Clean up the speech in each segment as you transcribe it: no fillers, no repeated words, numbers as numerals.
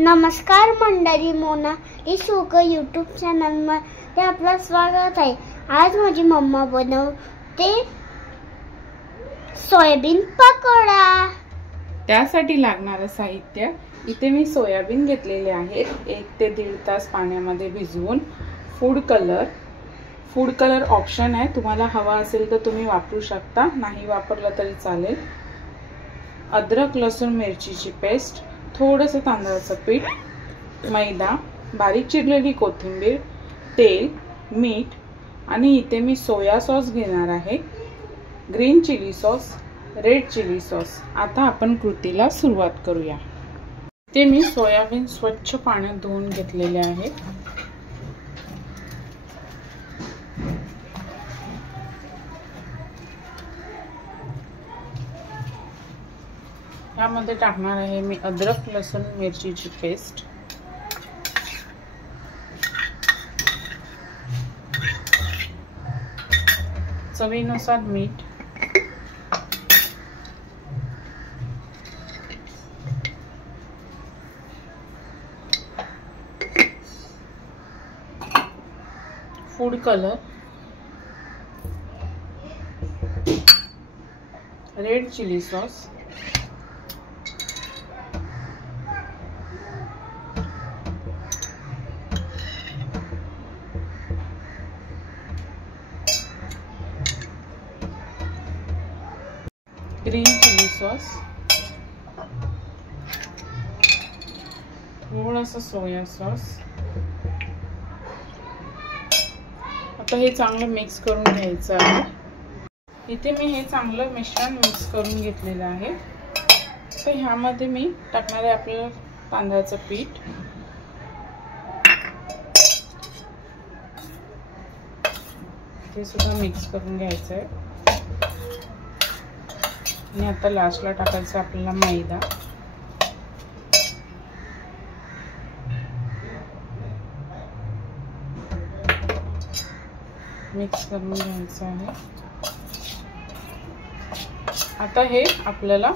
नमस्कार मंडळी, Mona सुग YouTube channel मध्ये आपलं स्वागत आहे। आज माझी मम्मा बनवते सोयाबीन पकोडा। त्यासाठी लागणारं साहित्य इथे मी सोयाबीन घेतलेले आहेत 1 ते 1.5 तास पाण्यामध्ये भिजवून। फूड कलर ऑप्शन आहे, तुम्हाला हवा असेल तर तुम्ही वापरू शकता, नाही वापरलं तरी चालेल। अद्रक लसूण मिरचीची पेस्ट, थोडंसं तांदळाचं पीठ, मैदा, बारीक चिरलेली कोथिंबीर, तेल, मीठ आणि इथे मी सोया सॉस घेणार आहे, green chilli sauce, red chilli sauce. आता आपण कृतीला सुरुवात करूया। ते मी सोयाबीन स्वच्छ पाण्यात धुवून घेतलेले आहे। यामध्ये टाकणार आहे मी अद्रक लसूण मिरचीची पेस्ट, चवीनुसार मीठ, food colour, red chilli sauce, green chilli sauce, थोडासा सोया सॉस। आता हे चांगलं मिक्स करून घ्यायचं आहे। इथे मी हे चांगलं मिश्रण मिक्स करून घेतलेलं आहे। तर ह्यामध्ये मी टाकणार आहे आपलं तांदळाचं पीठ, ते सुद्धा मिक्स करून घ्यायचं आहे। आणि आता लास्टला टाकायचं आपल्याला मैदा, मिक्स करून घ्यायचं आहे। आता हे आपल्याला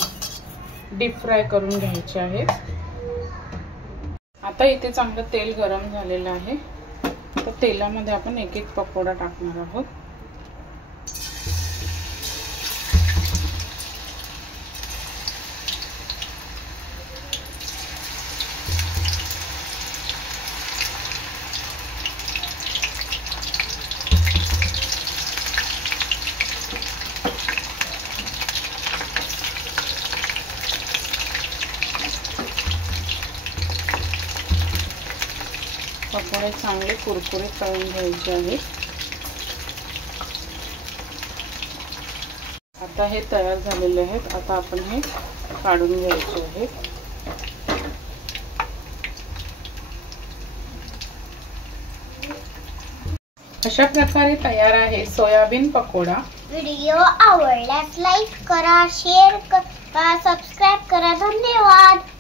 डीप फ्राय करून घ्यायचे आहे। आता इथे चांगलं तेल गरम झालेलं आहे, तर तेलामध्ये आपण एक एक पकोडा टाकणार आहोत। पकोडे चांगले कुरकुरीत तळून घ्यायचे आहेत। आता हे तयार झालेले आहेत, आता आपण हे काढून घ्यायचे आहेत। अशा प्रकारे तयार आहे सोयाबीन पकोडा। व्हिडिओ आवडल्यास लाईक करा, शेअर करा, सबस्क्राइब करा। धन्यवाद।